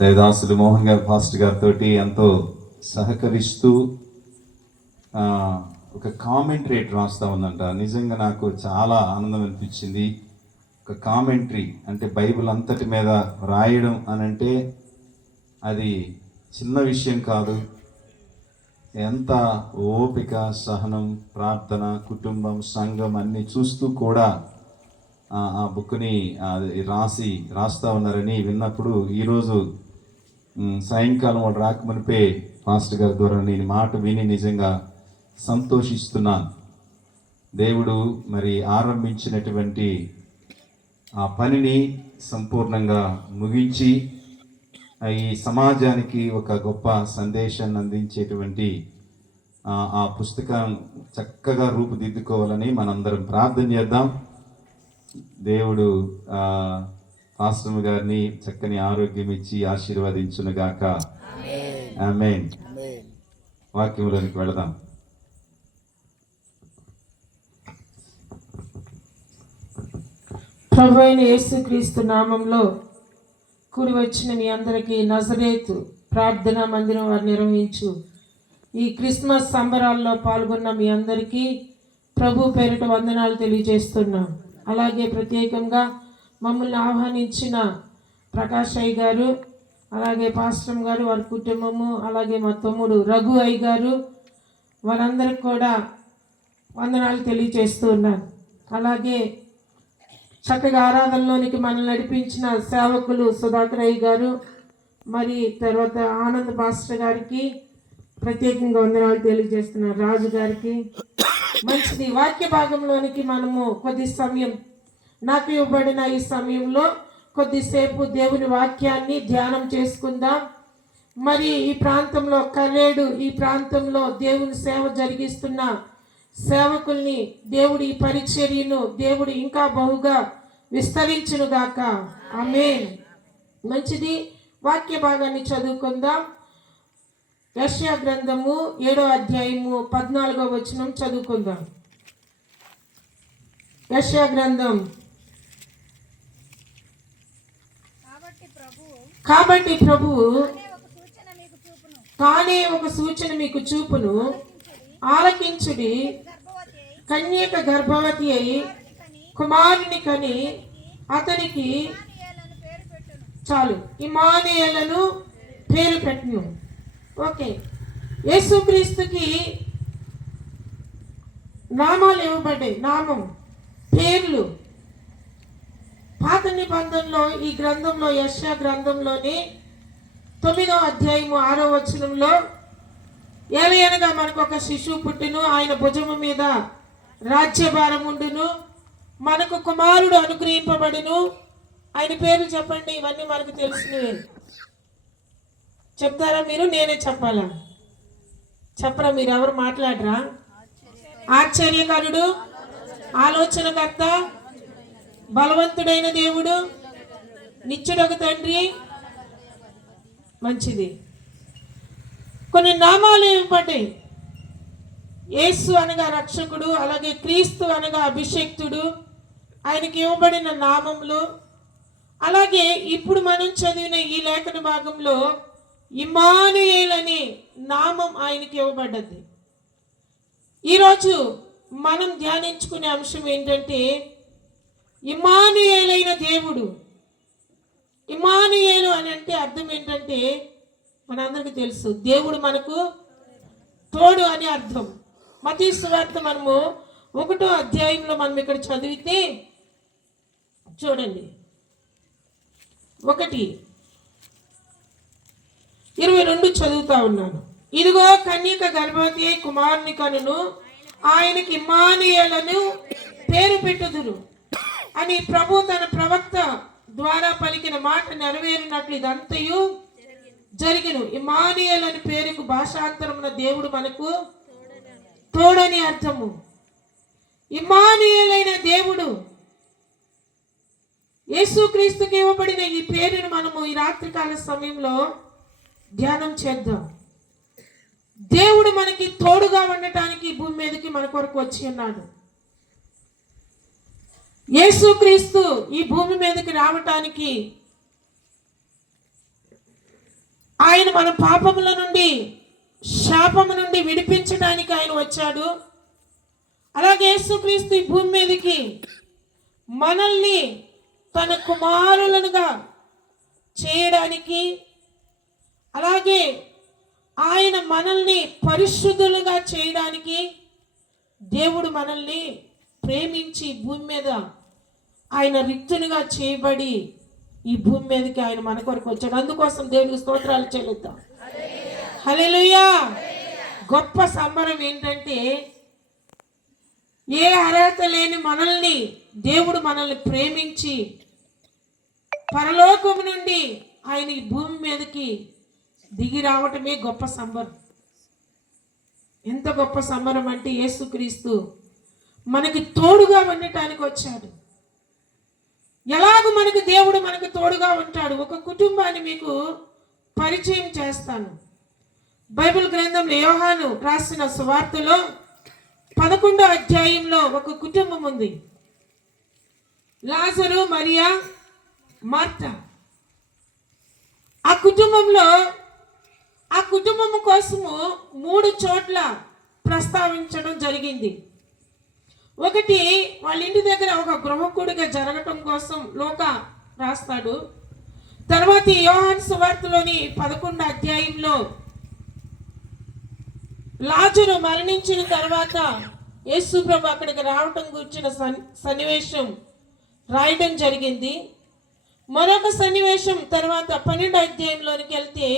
దేవదాసులు మోహన్ గారు ఫాస్ట్ గారితో ఎంతో సహకరిస్తూ ఒక కామెంట్రేట్ రాస్తా ఉందంట. నిజంగా నాకు చాలా ఆనందం అనిపించింది. ఒక కామెంట్రీ అంటే బైబిల్ అంతటి మీద రాయడం అని అంటే అది చిన్న విషయం కాదు. ఎంత ఓపిక, సహనం, ప్రార్థన, కుటుంబం, సంఘం అన్నీ చూస్తూ కూడా ఆ బుక్ని రాస్తా ఉన్నారని విన్నప్పుడు ఈరోజు సాయంకాలం వాడు రాకమునిపే పాస్టర్ గారి ద్వారా నేను మాట విని నిజంగా సంతోషిస్తున్నాను. దేవుడు మరి ఆరంభించినటువంటి ఆ పనిని సంపూర్ణంగా ముగించి ఈ సమాజానికి ఒక గొప్ప సందేశాన్ని అందించేటువంటి ఆ పుస్తకం చక్కగా రూపుదిద్దుకోవాలని మనందరం ప్రార్థన చేద్దాం. దేవుడు పాస్టర్ గారిని చక్కని ఆరోగ్యం ఇచ్చి ఆశీర్వదించునుగాక. ఆమేన్. వాక్యంలోనికి వెళదాం. ప్రభువైన యేసుక్రీస్తు నామంలో కూడి వచ్చిన మీ అందరికీ నజరేతు ప్రార్థనా మందిరం వారు నిర్వహించు ఈ క్రిస్మస్ సంబరాల్లో పాల్గొన్న మీ అందరికీ ప్రభు పేరిట వందనాలు తెలియజేస్తున్నాం. అలాగే ప్రత్యేకంగా మమ్మల్ని ఆహ్వానించిన ప్రకాష్ అయ్య గారు, అలాగే పాస్టర్ గారు, వారి కుటుంబము, అలాగే మా తమ్ముడు రఘు అయ్య గారు, వారందరికి కూడా వందనాలు తెలియజేస్తూ ఉన్నాను. అలాగే చక్కగా ఆరాధనలోనికి మనల్ని నడిపించిన సేవకులు సుధాకర్ అయ్య గారు, మరి తర్వాత ఆనంద్ పాస్టర్ గారికి ప్రత్యేకంగా వందనాలు తెలియజేస్తున్నారు. రాజు గారికి మంచిది. వాక్య భాగంలోనికి మనము కొద్ది సమయం, నాకు ఇవ్వబడిన ఈ సమయంలో కొద్దిసేపు దేవుని వాక్యాన్ని ధ్యానం చేసుకుందాం. మరి ఈ ప్రాంతంలో కలేడు, ఈ ప్రాంతంలో దేవుని సేవ జరిగిస్తున్న సేవకుల్ని దేవుడి ఈ పరిచర్యను దేవుడు ఇంకా బహుగా విస్తరించునుగాక. ఆమేన్. మంచిది. వాక్య భాగాన్ని చదువుకుందాం. యెషయా గ్రంథము 7వ అధ్యాయము 14వ వచనం చదువుకుందాం. యెషయా గ్రంథం. కాబట్టి ప్రభువు తానే ఒక సూచన మీకు చూపును, ఆలకించుడి. కన్యక గర్భవతి అయి కుమారుని కని అతనికి చాలు ఇమ్మానుయేలును పేరు పెట్టును. ఓకే, యేసుక్రీస్తుకి నామాలు ఇవ్వబడ్డాయి. నామం, పేర్లు. పాత నిబంధనలో ఈ గ్రంథంలో యెషయా గ్రంథంలోని 9వ అధ్యాయము 6వ వచనంలో ఏలయనగా మనకు ఒక శిశువు పుట్టును, ఆయన భుజము మీద రాజ్యభారం ఉండును, మనకు కుమారుడు అనుగ్రహింపబడును. ఆయన పేర్లు చెప్పండి. ఇవన్నీ మనకు తెలిసినవే. చెప్తారా మీరు? నేనే చెప్పాలా? చెప్పరా? మీరు ఎవరు మాట్లాడరా? ఆశ్చర్యకరుడు, ఆలోచనకర్త, బలవంతుడైన దేవుడు, నిత్యుడొక తండ్రి. మంచిది. కొన్ని నామాలు ఇవ్వబడ్డాయి. యేసు అనగా రక్షకుడు, అలాగే క్రీస్తు అనగా అభిషేక్తుడు, ఆయనకి ఇవ్వబడిన నామములు. అలాగే ఇప్పుడు మనం చదివిన ఈ లేఖన భాగంలో ఇమ్మానుయేలు అనే నామం ఆయనకి ఇవ్వబడ్డది. ఈరోజు మనం ధ్యానించుకునే అంశం ఏంటంటే ఇమ్మానుయేలు అయిన దేవుడు. ఇమ్మానుయేలు అని అంటే అర్థం ఏంటంటే మనందరికీ తెలుసు, దేవుడు మనకు తోడు అని అర్థం. మత్తయి సువార్త మనము 1వ అధ్యాయంలో మనం ఇక్కడ చదివితే చూడండి, 1:22 చదువుతా ఉన్నాను. ఇదిగో కన్యక గర్భవతి కుమారుని కనును, ఆయనకి ఇమ్మానుయేలును పేరు పెట్టుదురు అని ప్రభు తన ప్రవక్త ద్వారా పలికిన మాట నెరవేరినట్లు ఇదంతయు జరిగిను. ఇమ్మానుయేలు అని పేరుకు భాషాంతరమున దేవుడు మనకు తోడని అర్థము. ఇమ్మానుయేలు అయిన దేవుడు, యేసుక్రీస్తుకి ఇవ్వబడిన ఈ పేరును మనము ఈ రాత్రికాల సమయంలో ధ్యానం చేద్దాం. దేవుడు మనకి తోడుగా ఉండటానికి భూమి మీదకి మన కొరకు వచ్చి ఉన్నాడు. యేసుక్రీస్తు ఈ భూమి మీదకి రావటానికి ఆయన మన పాపముల నుండి, శాపము నుండి విడిపించడానికి ఆయన వచ్చాడు. అలాగే యేసుక్రీస్తు ఈ భూమి మీదకి మనల్ని తన కుమారులనుగా చేయడానికి, అలాగే ఆయన మనల్ని పరిశుద్ధులుగా చేయడానికి దేవుడు మనల్ని ప్రేమించి భూమి మీద ఆయన రిక్తునిగా చేయబడి ఈ భూమి మీదకి ఆయన మన కొరకు వచ్చాడు. అందుకోసం దేవునికి స్తోత్రాలు చెల్లిద్దాం. హల్లెలూయా. గొప్ప సంబరం ఏంటంటే, ఏ అర్హత లేని మనల్ని దేవుడు మనల్ని ప్రేమించి పరలోకము నుండి ఆయన ఈ భూమి మీదకి దిగి రావటమే గొప్ప సంబరం. ఎంత గొప్ప సంబరం అంటే, యేసుక్రీస్తు మనకి తోడుగా ఉండటానికి వచ్చాడు. ఎలాగూ మనకు దేవుడు మనకు తోడుగా ఉంటాడు. ఒక కుటుంబాన్ని మీకు పరిచయం చేస్తాను. బైబిల్ గ్రంథంలో యోహాను రాసిన సువార్తలో 11వ అధ్యాయంలో ఒక కుటుంబం ఉంది. లాజరు, మరియా, మార్త. ఆ కుటుంబం కోసము 3 చోట్ల ప్రస్తావించడం జరిగింది. ఒకటి, వాళ్ళ ఇంటి దగ్గర ఒక గృహకుడిగా జరగటం కోసం లూకా రాస్తాడు. తర్వాత యోహాను సువార్తలోని 11వ అధ్యాయంలో లాజరు మరణించిన తర్వాత యేసు ప్రభు అక్కడికి రావటం గురించిన సన్నివేశం రాయడం జరిగింది. మరొక సన్నివేశం తర్వాత 12వ అధ్యాయంలోనికి వెళ్తే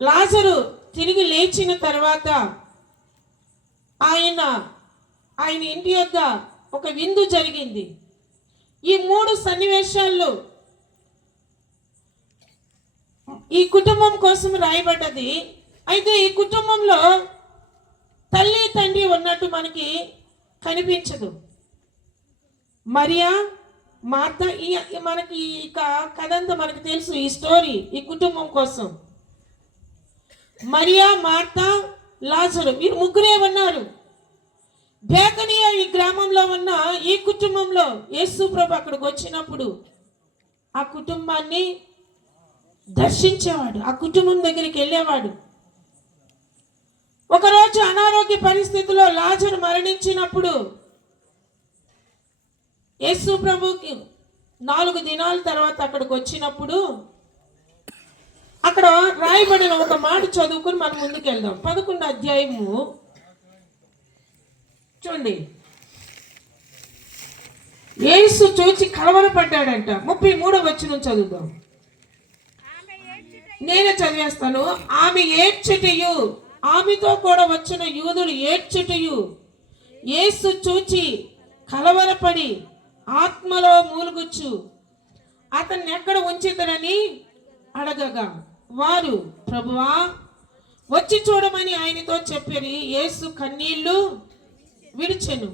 లాజరు తిరిగి లేచిన తర్వాత ఆయన ఇంటి యొద్ద ఒక విందు జరిగింది. ఈ 3 సన్నివేశాల్లో ఈ కుటుంబం కోసం రాయబడ్డది. అయితే ఈ కుటుంబంలో తల్లి తండ్రి ఉన్నట్టు మనకి కనిపించదు. మరియా, మార్త, మనకి కథ అంతా మనకు తెలుసు. ఈ స్టోరీ ఈ కుటుంబం కోసం మరియా, మార్త, లాజరు వీరు ముగ్గురే ఉన్నారు. బేతనియా ఈ గ్రామంలో ఉన్న ఈ కుటుంబంలో యేసు ప్రభు అక్కడికి వచ్చినప్పుడు ఆ కుటుంబాన్ని దర్శించేవాడు, ఆ కుటుంబం దగ్గరికి వెళ్ళేవాడు. ఒకరోజు అనారోగ్య పరిస్థితిలో లాజరు మరణించినప్పుడు యేసు ప్రభుకి 4 దినాల తర్వాత అక్కడికి వచ్చినప్పుడు అక్కడ రాయబడిన ఒక మాట చదువుకుని మనం ముందుకు వెళ్దాం. 11వ అధ్యాయము చూడండి. యేసు చూచి కలవరపడ్డాడంట. 33వ వచనం చదువుదాం. నేనే చదివేస్తాను. ఆమె ఏడ్చుటయు, ఆమెతో కూడా వచ్చిన యూదులు ఏడ్చుటయు యేసు చూచి కలవరపడి ఆత్మలో మూలుగుచ్చు అతన్ని ఎక్కడ ఉంచితరని అడగగా వారు, ప్రభువా వచ్చి చూడమని ఆయనతో చెప్పారు. యేసు కన్నీళ్లు విడిచెను.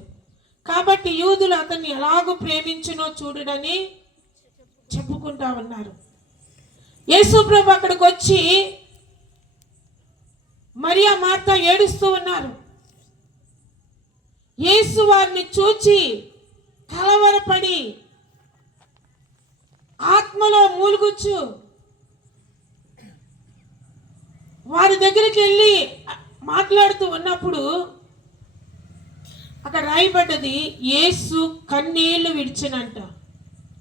కాబట్టి యూదులు అతన్ని ఎలాగూ ప్రేమించునో చూడడని చెప్పుకుంటా ఉన్నారు. యేసు ప్రభు అక్కడికి వచ్చి మరియా, మార్త ఏడుస్తూ ఉన్నారు. యేసు వారిని చూచి కలవరపడి ఆత్మలో మూలుగుచ్చు వారి దగ్గరికి వెళ్ళి మాట్లాడుతూ ఉన్నప్పుడు అక్కడ రాయబడ్డది, యేసు కన్నీళ్లు విడిచినంట.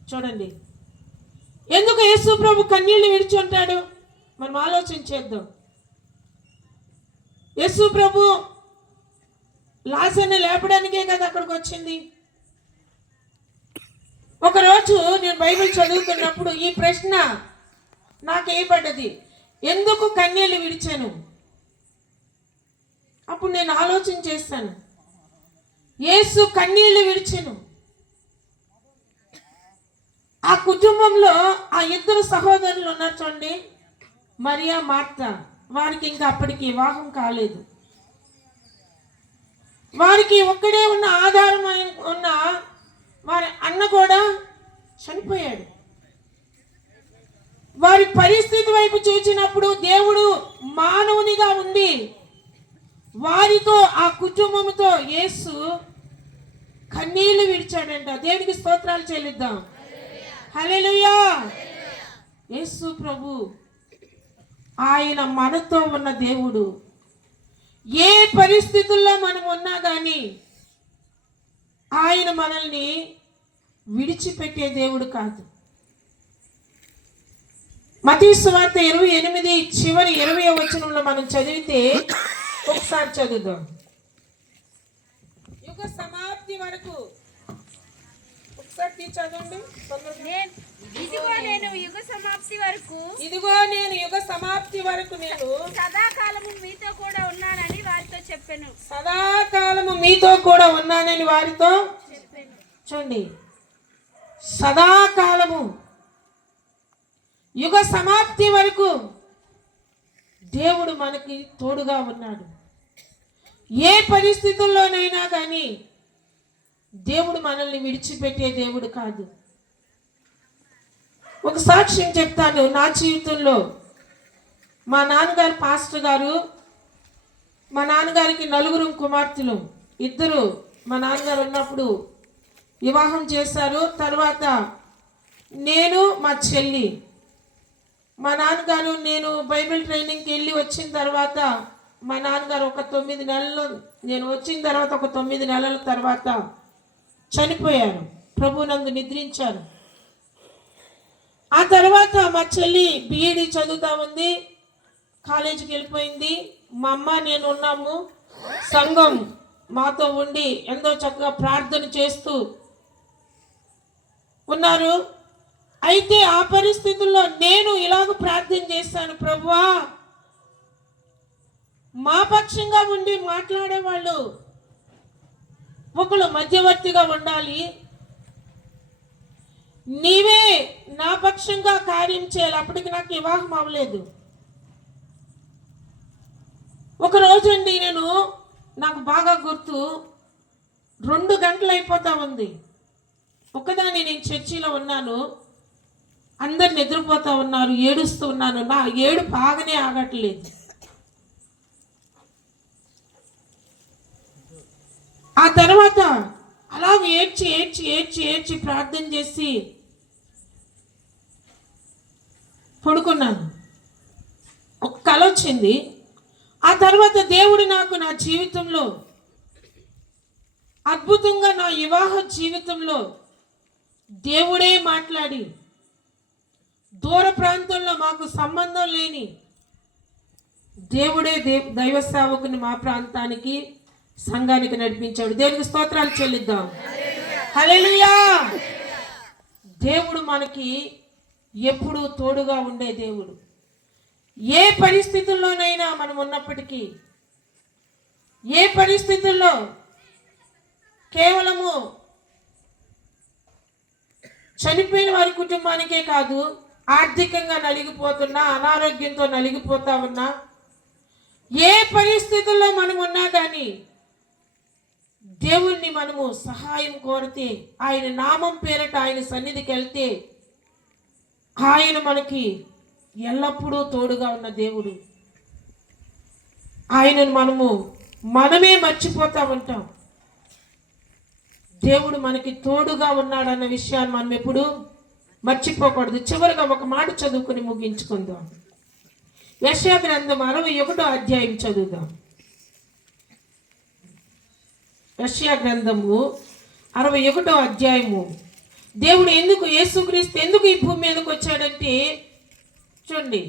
చూడండి, ఎందుకు యేసు ప్రభు కన్నీళ్లు విడిచి ఉంటాడు మనం ఆలోచన చేద్దాం. యేసు ప్రభు లాజరుని లేపడానికే కదా అక్కడికి వచ్చింది. ఒకరోజు నేను బైబిల్ చదువుతున్నప్పుడు ఈ ప్రశ్న నాకేయబడ్డది, ఎందుకు కన్నీళ్లు విడిచాను? అప్పుడు నేను ఆలోచన చేస్తాను. యేసు కన్నీళ్లు విడిచెను. ఆ కుటుంబంలో ఆ 2 సహోదరులు ఉన్నారు చూడండి, మరియా, మార్త. వారికి ఇంకా అప్పటికి వివాహం కాలేదు. వారికి ఒక్కడే ఉన్న ఆధారం ఉన్న వారి అన్న కూడా చనిపోయాడు. వారి పరిస్థితి వైపు చూసినప్పుడు దేవుడు మానవునిగా ఉండి వారితో, ఆ కుటుంబంతో యేసు కన్నీళ్లు విడిచాడంట. దేవునికి స్తోత్రాలు చెల్లిద్దాం. హల్లెలూయా. యేసు ప్రభు ఆయన మనతో ఉన్న దేవుడు. ఏ పరిస్థితుల్లో మనం ఉన్నా కానీ ఆయన మనల్ని విడిచిపెట్టే దేవుడు కాదు. మత్తయి సువార్త 28 చివరి 20వ వచనంలో మనం చదివితే, ఒకసారి చదువుదాం. యుగ సమాప్తి వరకు ఒకసారి చదవండి. ఇదిగో నేను యుగ సమాప్తి వరకు నేను సదాకాలము మీతో కూడా ఉన్నానని వారితో చెప్పాను. సదాకాలము మీతో కూడా ఉన్నానని వారితో చెప్పాను. చూడండి, సదాకాలము యుగ సమాప్తి వరకు దేవుడు మనకి తోడుగా ఉన్నాడు. ఏ పరిస్థితుల్లోనైనా కానీ దేవుడు మనల్ని విడిచిపెట్టే దేవుడు కాదు. ఒక సాక్ష్యం చెప్తాను. నా జీవితంలో మా నాన్నగారు పాస్టర్ గారు, మా నాన్నగారికి 4 కుమార్తెలు. 2 మా నాన్నగారు ఉన్నప్పుడు వివాహం చేశారు. తర్వాత నేను, మా చెల్లి. మా నాన్నగారు నేను బైబిల్ ట్రైనింగ్కి వెళ్ళి వచ్చిన తర్వాత మా నాన్నగారు ఒక 9 నెలలు, నేను వచ్చిన తర్వాత ఒక 9 నెలల తర్వాత చనిపోయారు. ప్రభునందు నిద్రించారు. ఆ తర్వాత మా చెల్లి బిఈడి చదువుతా ఉంది, కాలేజీకి వెళ్ళిపోయింది. మా అమ్మ నేను ఉన్నాము. సంఘం మాతో ఉండి ఎంతో చక్కగా ప్రార్థన చేస్తూ ఉన్నారు. అయితే ఆ పరిస్థితుల్లో నేను ఇలాగ ప్రార్థన చేశాను, ప్రభువా మా పక్షంగా ఉండి మాట్లాడేవాళ్ళు ఒకళ్ళు మధ్యవర్తిగా ఉండాలి, నీవే నా పక్షంగా కార్యం చేయాలి. అప్పటికి నాకు వివాహం అవ్వలేదు. ఒక రోజు అండి, నాకు బాగా గుర్తు, 2 గంటలు అయిపోతా ఉంది. ఒకదాన్ని నేను చర్చిలో ఉన్నాను, అందరు నిద్రపోతా ఉన్నారు, ఏడుస్తూ ఉన్నాను. నా ఏడు బాగానే ఆగట్లేదు. ఆ తర్వాత అలాగే ఏడ్చి ఏడ్చి ఏడ్చి ఏడ్చి ప్రార్థన చేసి పడుకున్నాను. ఒక కల వచ్చింది. ఆ తర్వాత దేవుడు నాకు నా జీవితంలో అద్భుతంగా, నా వివాహ జీవితంలో దేవుడే మాట్లాడి, దూర ప్రాంతంలో మాకు సంబంధం లేని దేవుడే దైవ సేవకుని మా ప్రాంతానికి, సంఘానికి నడిపించాడు. దేవునికి స్తోత్రాలు చెల్లిద్దాం. హల్లెలూయా. దేవుడు మనకి ఎప్పుడూ తోడుగా ఉండే దేవుడు. ఏ పరిస్థితుల్లోనైనా మనం ఉన్నప్పటికీ, ఏ పరిస్థితుల్లో కేవలము చనిపోయిన వారి కుటుంబానికే కాదు, ఆర్థికంగా నలిగిపోతున్నా, అనారోగ్యంతో నలిగిపోతా ఉన్నా, ఏ పరిస్థితుల్లో మనం ఉన్నా కానీ దేవుణ్ణి మనము సహాయం కోరితే, ఆయన నామం పేరట ఆయన సన్నిధికి వెళ్తే ఆయన మనకి ఎల్లప్పుడూ తోడుగా ఉన్న దేవుడు. ఆయనను మనమే మర్చిపోతా ఉంటాం. దేవుడు మనకి తోడుగా ఉన్నాడన్న విషయాన్ని మనం ఎప్పుడు మర్చిపోకూడదు. చివరిగా ఒక మాట చదువుకుని ముగించుకుందాం. యెషయా గ్రంథం 61వ అధ్యాయం చదువుదాం. యెషయా గ్రంథము 61వ అధ్యాయము. దేవుడు యేసుక్రీస్తు ఎందుకు ఈ భూమి మీదకి వచ్చాడంటే, చూడండి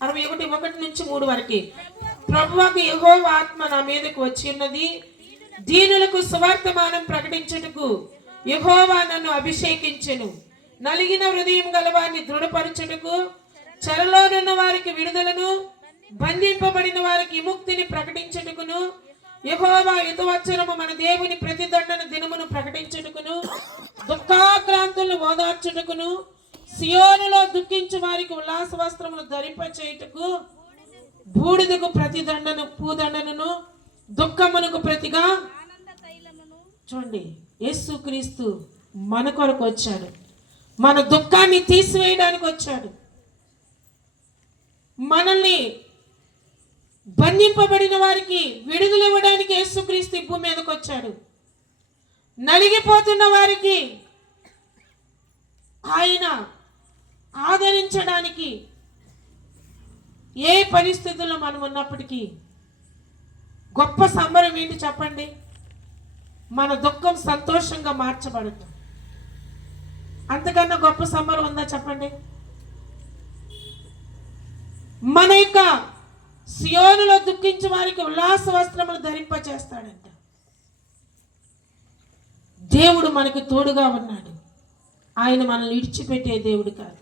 61:1-3 వరకు. ప్రభువుకు యెహోవా ఆత్మ నా మీదకు వచ్చి ఉన్నది, దీనులకు సువార్తమానం ప్రకటించుటకు యెహోవా నన్ను అభిషేకించెను, నలిగిన హృదయం గలవారిని దృఢపరచుటకు, చెరలోనున్న వారికి విడుదలను, బంధింపబడిన వారికి విముక్తిని ప్రకటించుటకును, యెహోవా యుతవత్సరము మన దేవుని ప్రతిదండన దినమును ప్రకటించుటకును, దుఃఖాక్రాంతులను ఓదార్చుటకును, సియోనులో దుఃఖించు వారికి ఉల్లాస వస్త్రమును ధరింపచేయుటకు, బూడిదకు ప్రతిదండను పూదండను, దుఃఖమునకు ప్రతిగా చూడండి. యేసుక్రీస్తు మన కొరకు వచ్చాడు, మన దుఃఖాన్ని తీసివేయడానికి వచ్చాడు. మనల్ని బంధింపబడిన వారికి విడుదల ఇవ్వడానికి యేసుక్రీస్తు ఈ భూమి మీదకి వచ్చాడు. నలిగిపోతున్న వారికి ఆయన ఆదరించడానికి ఏ పరిస్థితుల్లో మనం ఉన్నప్పటికీ గొప్ప సంబరం ఏంటి చెప్పండి? మన దుఃఖం సంతోషంగా మార్చబడటం. అంతకన్నా గొప్ప సంబరం ఉందా చెప్పండి? మన యొక్క సియోనులో దుఃఖించే వారికి ఉల్లాస వస్త్రములు ధరింపచేస్తాడంట. దేవుడు మనకు తోడుగా ఉన్నాడు. ఆయన మనల్ని విడిచిపెట్టే దేవుడు కాదు.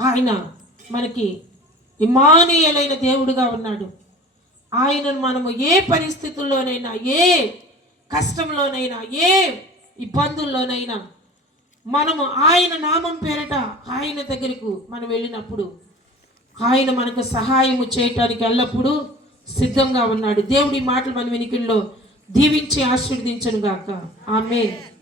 ఆయన మనకి ఇమ్మానుయేలైన దేవుడుగా ఉన్నాడు. ఆయనను మనము ఏ పరిస్థితుల్లోనైనా, ఏ కష్టంలోనైనా, ఏ ఇబ్బందుల్లోనైనా మనము ఆయన నామం పేరట ఆయన దగ్గరకు మనం వెళ్ళినప్పుడు ఆయన మనకు సహాయము చేయటానికి ఎల్లప్పుడూ సిద్ధంగా ఉన్నాడు. దేవుడి మాటలు మన వెనుకల్లో దీవించి ఆశీర్వదించును గాక. ఆమేన్.